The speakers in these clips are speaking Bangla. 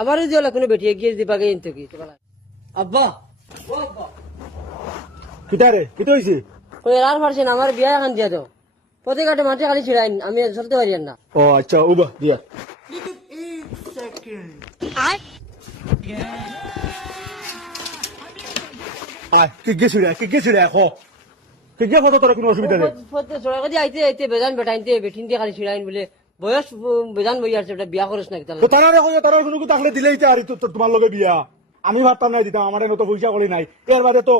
আমারও দিওলা কোনো বেটি এগিয়ে দিবা গে ইনতো কি তোলা আব্বা ও আব্বা কিটারে কি হইছে? কই আর পারছেন আমার বিয়া এখন দিয়া দাও প্রতি কাটে মাঠে খালি ছিড়াইন আমি চলতে পারি না ও আচ্ছা উবা দিয়া আয় কি গেছিড়ে এখন কি গে কত তোর কোনো অসুবিধা নেই। সরকার দিয়ে আইতে আইতে বেজান বেটাইনতে বেঠিন দিয়ে খালি ছিড়াইন বলে বয়স বেজান বই আছে ওটা বিয়া করিস নাকি তো তারা তারা কোনো তাহলে দিলেই তো আর তোমার লগে বিয়া আমি ভাবতাম নাই দিতাম আমার মতো পয়সা করি নাই এর বাদে তো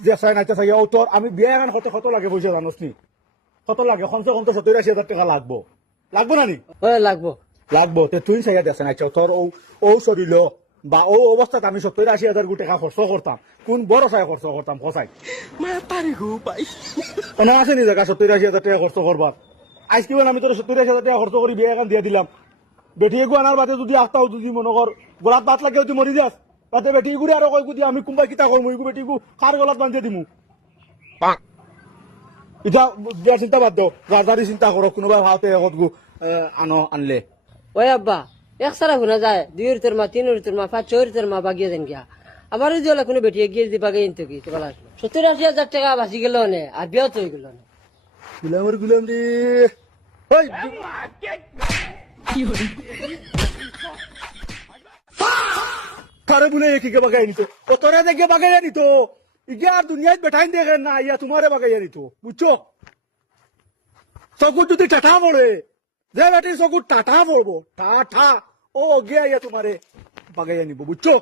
যে চাই নাইতে চাই ও তোর আমি বিয়া এখন কত লাগে পয়সা জানোস নি কত লাগে কমসে কম তো 70,000 টাকা লাগবো না নি লাগবো লাগবো তে তুই চাইয়া দেশ নাইছ তোর ও শরীর বা ও অবস্থাতে আমি 70,000 টাকা খরচ করতাম কোন বড় চাই খরচ করতাম খসাই না আছে নি জায়গা 70,000 টাকা খরচ করবার আজ কি আমি তোর 70,000 টাকা খরচ করি বিয়া এখন দিয়ে দিলাম বেটিয়ে গু আনার বাদে যদি আসতাও যদি মনে কর গোলাত বাত লাগে তুই মরি যাস তাতে বেটি গুড়ি আরো কয় গুদি আমি কোনবাই কিতা করবো ইগু বেটি গু কার গলাত বান্ধিয়ে দিমু এটা বিয়ার চিন্তা বাদ দাও রাজারি চিন্তা করো কোনোবাই ভাতে এগত গু আনলে ওই আব্বা এক সারা ঘুরা যায় 2 তোর মা 3 তোর মা 5 4 তোর মা বাগিয়ে দেন গিয়া আমারও দিওলা কোনো বেটি এগিয়ে দিবা গে ইনতো কি তোলা 70,000 টাকা বাঁচি গেল নে আর বিয়া তো হয়ে গেল না গুলাম রে ওই তারে বলে কি কে বাগাই নিত ও তোরা দেখে বাগাই নিত ইগে আর দুনিয়ায় বেঠাই দেখেন না ইয়া তোমারে বাগাই নিত বুঝছো চকুর যদি টাটা পড়ে যে বেটি চকুর টাটা পড়বো টাটা ও গিয়া ইয়া তোমারে বাগাই নিব বুঝছো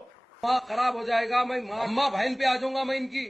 खराब हो जाएगा मैं अम्मा बहन पे आ जाऊंगा मैं इनकी